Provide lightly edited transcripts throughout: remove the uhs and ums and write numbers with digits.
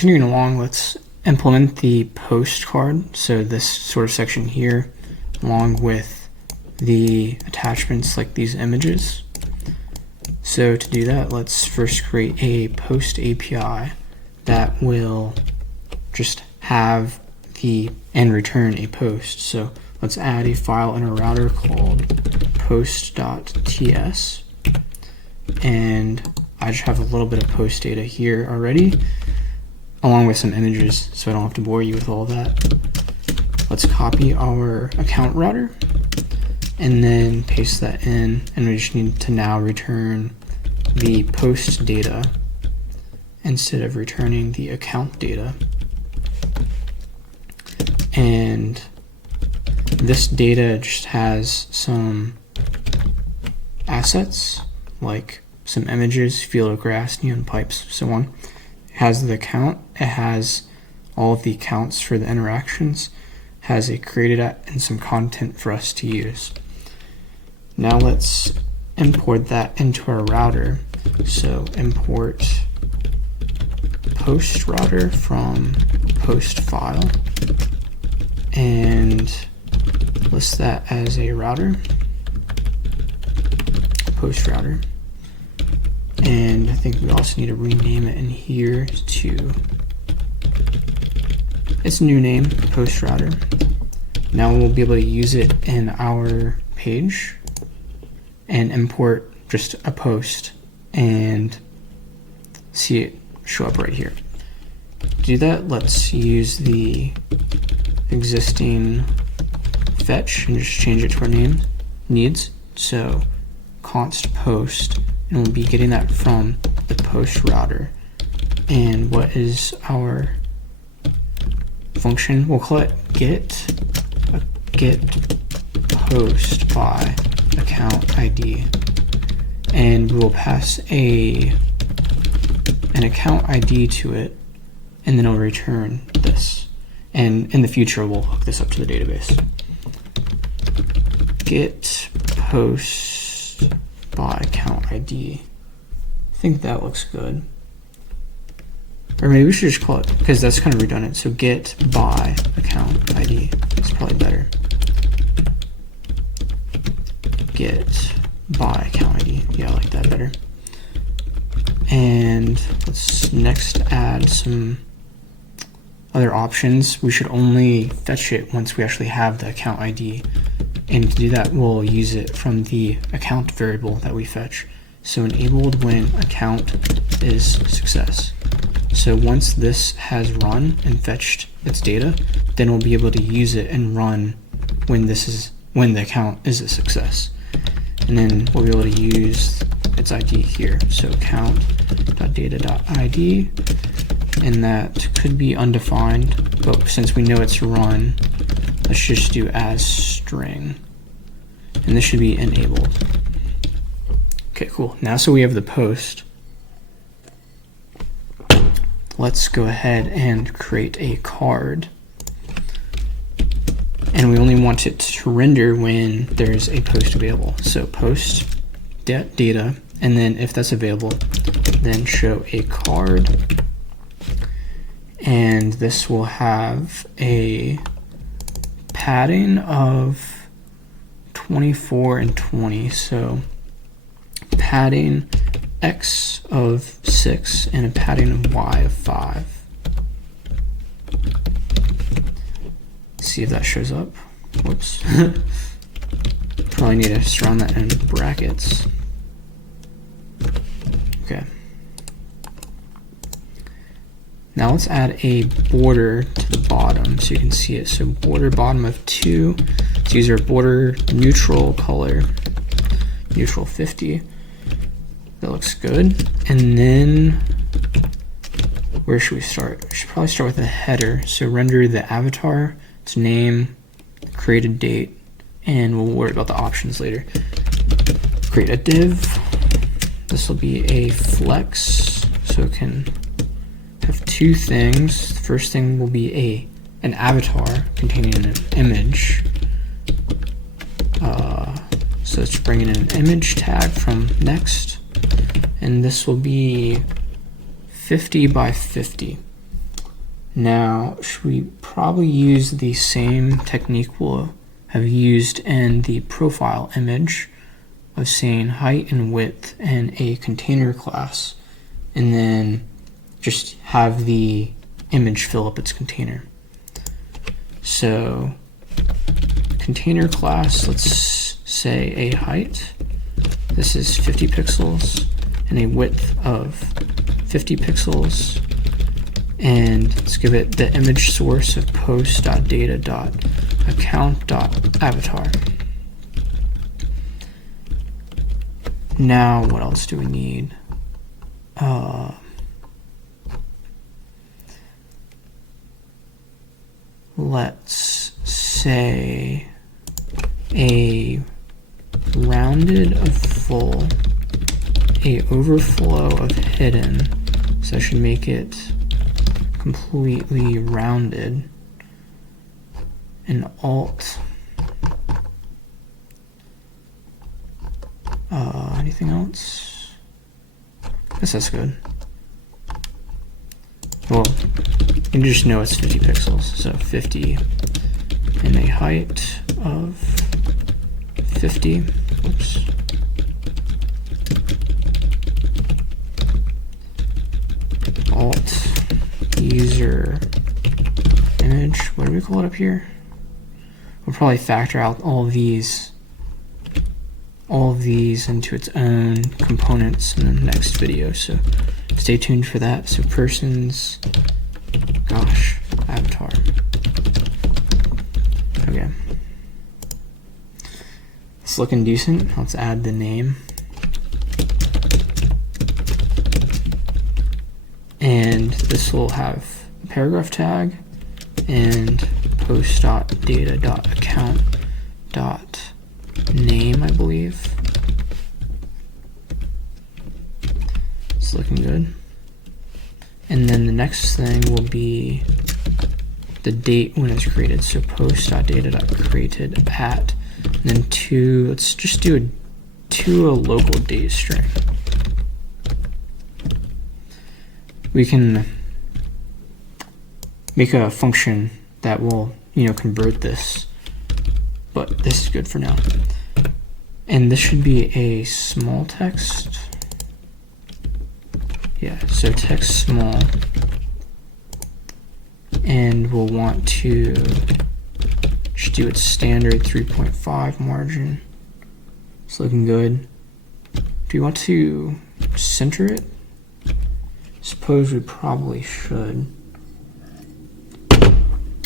continuing along, let's implement the post card. So this sort of section here, along with the attachments like these images. So to do that, let's first create a post API that will just have and return a post. So let's add a file in a router called post.ts, and I just have a little bit of post data here already, along with some images, so I don't have to bore you with all that. Let's copy our account router and then paste that in, and we just need to now return the post data instead of returning the account data. And this data just has some assets like some images, field of grass, neon pipes, so on. It has the account, it has all of the accounts for the interactions, has a created at and some content for us to use. Now let's import that into our router. So import post router from post file and list that as a router, post router. And I think we also need to rename it in here to its new name, post router. Now we'll be able to use it in our page and import just a post and see it show up right here. To do that, let's use the existing fetch and just change it to our name needs. So const post, and we'll be getting that from the post router. And what is our function? We'll call it get post by account ID, and we will pass an account ID to it, and then it'll return this. And in the future, we'll hook this up to the database. Get post by account ID. I think that looks good. Or maybe we should just call it, because that's kind of redundant. So get by account ID. It's probably better. Get by account ID. Yeah, I like that better. And let's next add some other options. We should only fetch it once we actually have the account ID. And to do that, we'll use it from the account variable that we fetch. So enabled when account is success. So once this has run and fetched its data, then we'll be able to use it and run when the account is a success. And then we'll be able to use its ID here. So account.data.id, and that could be undefined, but since we know it's run, let's just do as string, and this should be enabled. Okay, cool. Now so we have the post, let's go ahead and create a card, and we only want it to render when there's a post available. So post data, and then if that's available, then show a card, and this will have a padding of 24 and 20. So padding X of 6 and a padding of Y of 5. Let's see if that shows up. Whoops. Probably need to surround that in brackets. Okay. Now let's add a border to the bottom so you can see it. So border bottom of 2. Let's use our border neutral color, neutral 50. That looks good. And then where should we start? We should probably start with a header. So render the avatar, its name, created date, and we'll worry about the options later. Create a div. This will be a flex, so it can have two things. The first thing will be an avatar containing an image. So let's bring in an image tag from next, and this will be 50 by 50. Now, should we probably use the same technique we'll have used in the profile image of saying height and width and a container class, and then just have the image fill up its container. So container class, let's say a height. This is 50 pixels and a width of 50 pixels. And let's give it the image source of post.data.account.avatar. Now, what else do we need? Let's say a rounded of full, a overflow of hidden. So I should make it completely rounded. An alt. Anything else? I guess that's good. Well, you just know it's 50 pixels, so 50 and a height of 50. Oops. Alt user image. What do we call it up here? We'll probably factor out all of these into its own components in the next video, so stay tuned for that. So persons, gosh, avatar. Okay. It's looking decent. Let's add the name. And this will have a paragraph tag and post.data.account.name, I believe. It's looking good. And then the next thing will be the date when it's created. So post.data.created at, and then let's just do a local date string. We can make a function that will, convert this, but this is good for now. And this should be a small text. Yeah, so text small. And we'll want to just do its standard 3.5 margin. It's looking good. Do you want to center it? Suppose we probably should.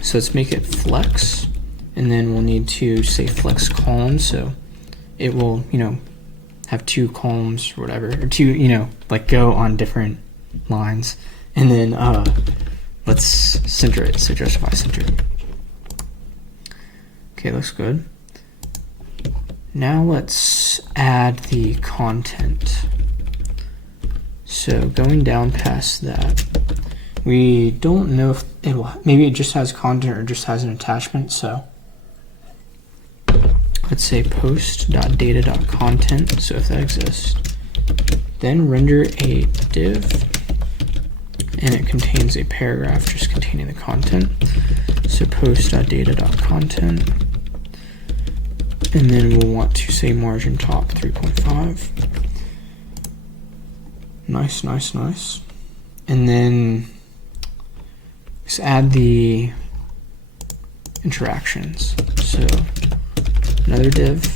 So let's make it flex, and then we'll need to say flex column, so it will, have 2 columns or whatever, or 2, go on different lines. And then let's center it, so justify center. Okay, looks good. Now let's add the content. So going down past that, we don't know if maybe it just has content or just has an attachment. So let's say post.data.content, so if that exists, then render a div, and it contains a paragraph just containing the content. So post.data.content, and then we'll want to say margin top 3.5. Nice, nice, nice. And then let's add the interactions. So another div,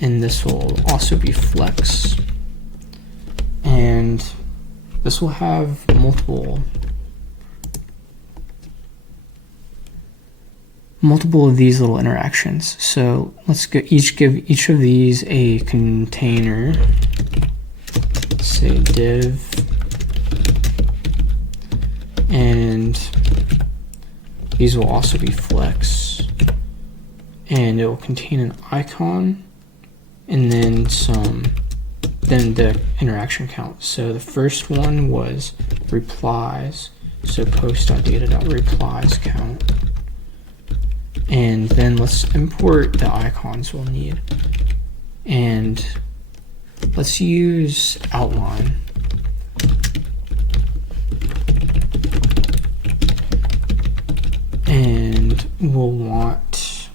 and this will also be flex, and this will have multiple of these little interactions. So let's give each of these a container. Say div, and these will also be flex, and it will contain an icon and then the interaction count. So the first one was replies, so post.data.replies count, and then let's import the icons we'll need, and let's use outline. we'll want,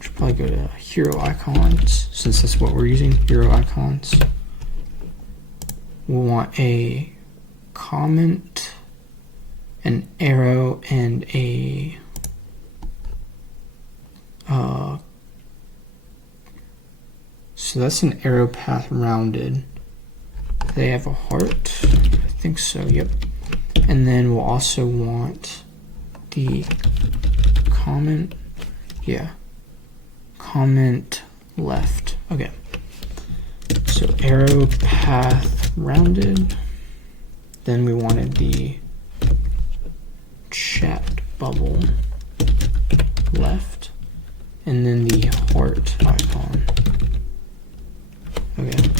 should probably go to hero icons, since that's what we're using, hero icons. We'll want a comment, an arrow, and a so that's an arrow path rounded. They have a heart, I think so, yep. And then we'll also want the comment, yeah, comment left, okay. So arrow path rounded, then we wanted the chat bubble left, and then the heart icon. Okay.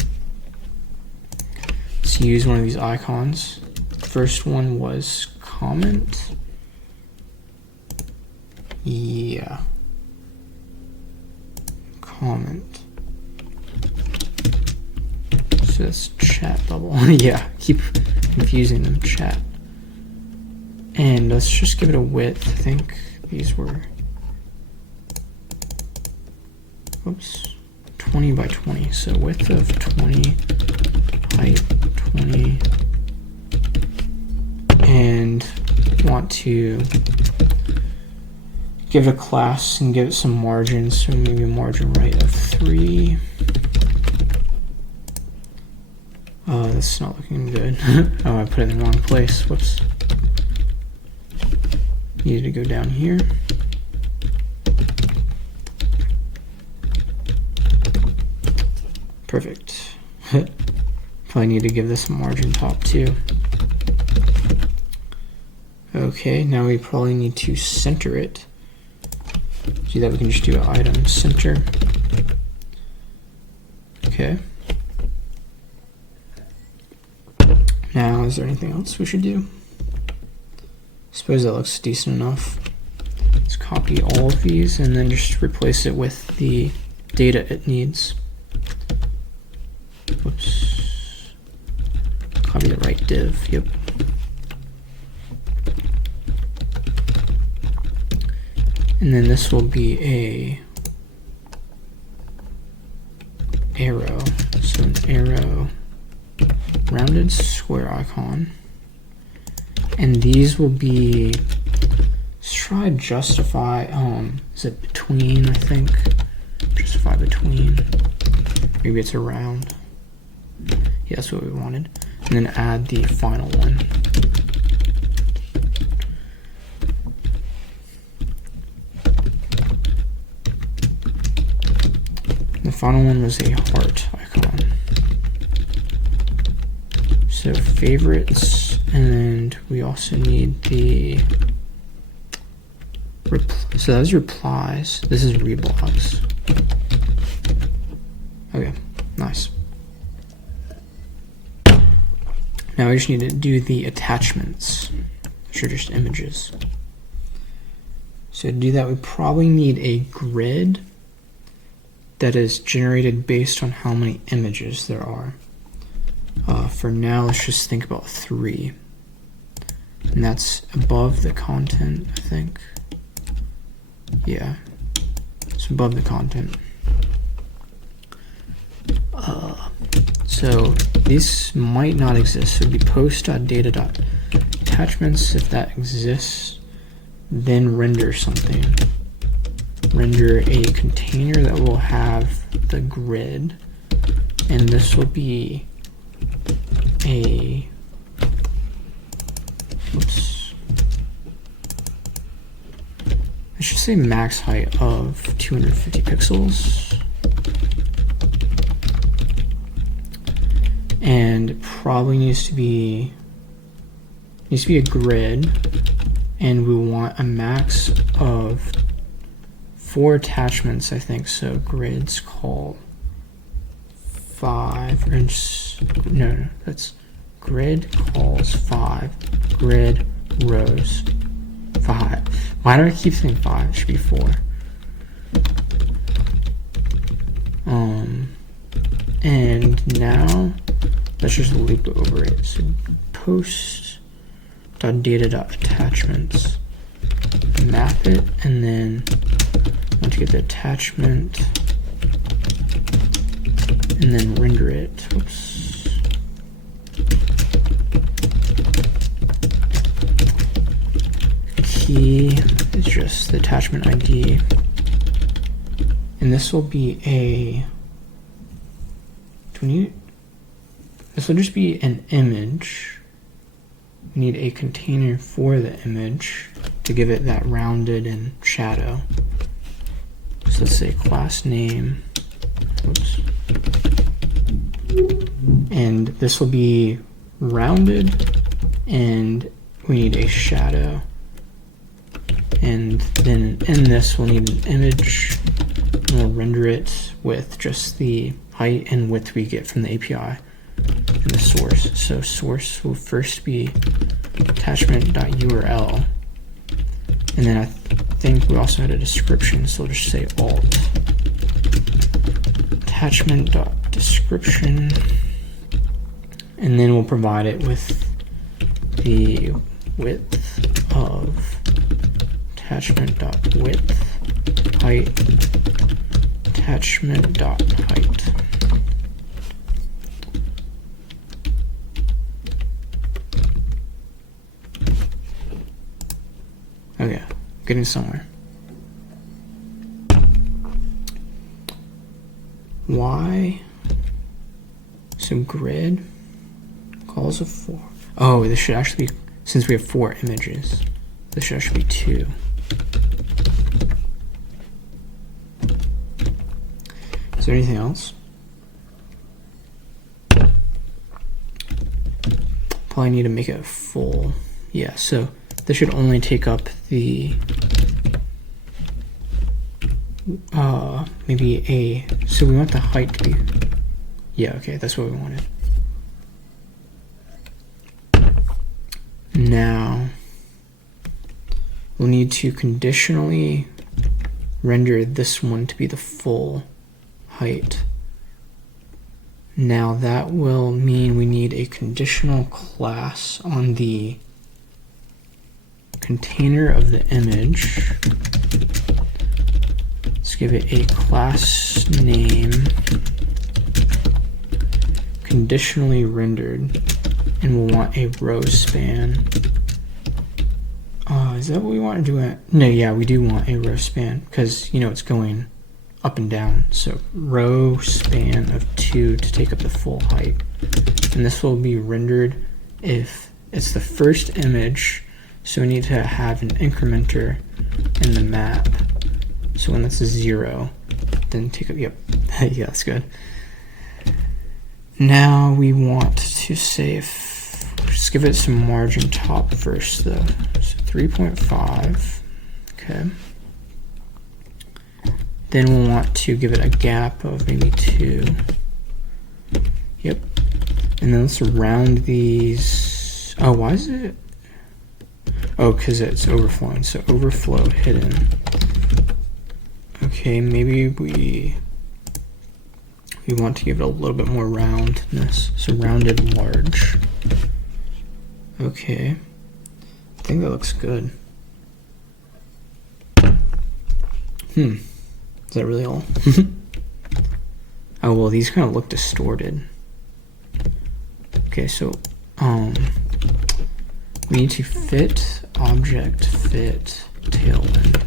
So use one of these icons. First one was comment. Yeah. Comment. So that's chat bubble. Yeah, keep confusing them, chat. And let's just give it a width. I think these were, oops, 20 by 20. So width of 20, height 20, and want to give it a class and give it some margins. So maybe a margin right of 3. That's not looking good. Oh, I put it in the wrong place. Whoops. Needed to go down here. Perfect. Probably need to give this a margin top too. Okay, now we probably need to center it. To do that, we can just do an item center. Okay. Now, is there anything else we should do? Suppose that looks decent enough. Let's copy all of these and then just replace it with the data it needs. Whoops. Copy the right div, yep. And then this will be a arrow. So an arrow rounded square icon. And these will be, let's try justify, is it between, I think? Justify between. Maybe it's around. Yeah, that's what we wanted. And then add the final one. The final one was a heart icon. So favorites, and we also need the, so that was replies. This is reblogs. Okay, nice. Now we just need to do the attachments, which are just images. So to do that, we probably need a grid that is generated based on how many images there are. For now, let's just think about 3. And that's above the content, I think. Yeah, it's above the content. So these might not exist. So it'd be post.data.attachments. If that exists, then render something. Render a container that will have the grid, and this will be a, oops, I should say max height of 250 pixels, and probably needs to be a grid, and we want a max of 4 attachments, I think. So grids call 5, or no, that's grid calls 5, grid rows 5. Why do I keep saying 5? It should be 4. And now let's just loop over it. So post.data.attachments. map it, and then once you get the attachment, and then render it. Oops. Key is just the attachment ID, and this will be a. This will just be an image. We need a container for the image to give it that rounded and shadow. So let's say class name. Oops. And this will be rounded, and we need a shadow. And then in this, we'll need an image, and we'll render it with just the height and width we get from the API and the source. So source will first be attachment.url, and then I think we also had a description, so we'll just say alt attachment.description, and then we'll provide it with the width of attachment.width, height attachment.height. Okay, getting somewhere. Why? So grid calls of 4. Oh, this should actually be, since we have 4 images, this should actually be 2. Is there anything else? Probably need to make it full. Yeah, so this should only take up the maybe a, so we want the height to be, yeah, okay, that's what we wanted. Now we'll need to conditionally render this one to be the full height. Now that will mean we need a conditional class on the container of the image. Let's give it a class name conditionally rendered, and we'll want a row span. Is that what we want to do? No, yeah, we do want a row span because, you know, it's going up and down. So row span of 2 to take up the full height. And this will be rendered if it's the first image. So we need to have an incrementer in the map. So when that's a 0, then take up, yep, yeah, that's good. Now we want to say, if, just give it some margin top first though. So 3.5, okay. Then we'll want to give it a gap of maybe 2. Yep. And then let's round these. Oh, why is it? Oh, because it's overflowing. So overflow hidden. Okay, maybe we want to give it a little bit more roundness. So rounded large. Okay. I think that looks good. Is that really all? Oh, well, these kind of look distorted. Okay, so we need to fit object fit tailwind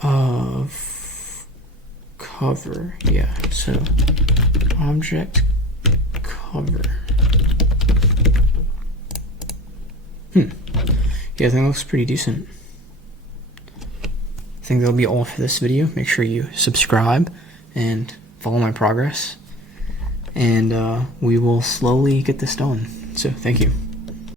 of cover. Yeah, so object cover. Yeah, I think that looks pretty decent. I think that'll be all for this video. Make sure you subscribe and follow my progress, and we will slowly get this done. So thank you.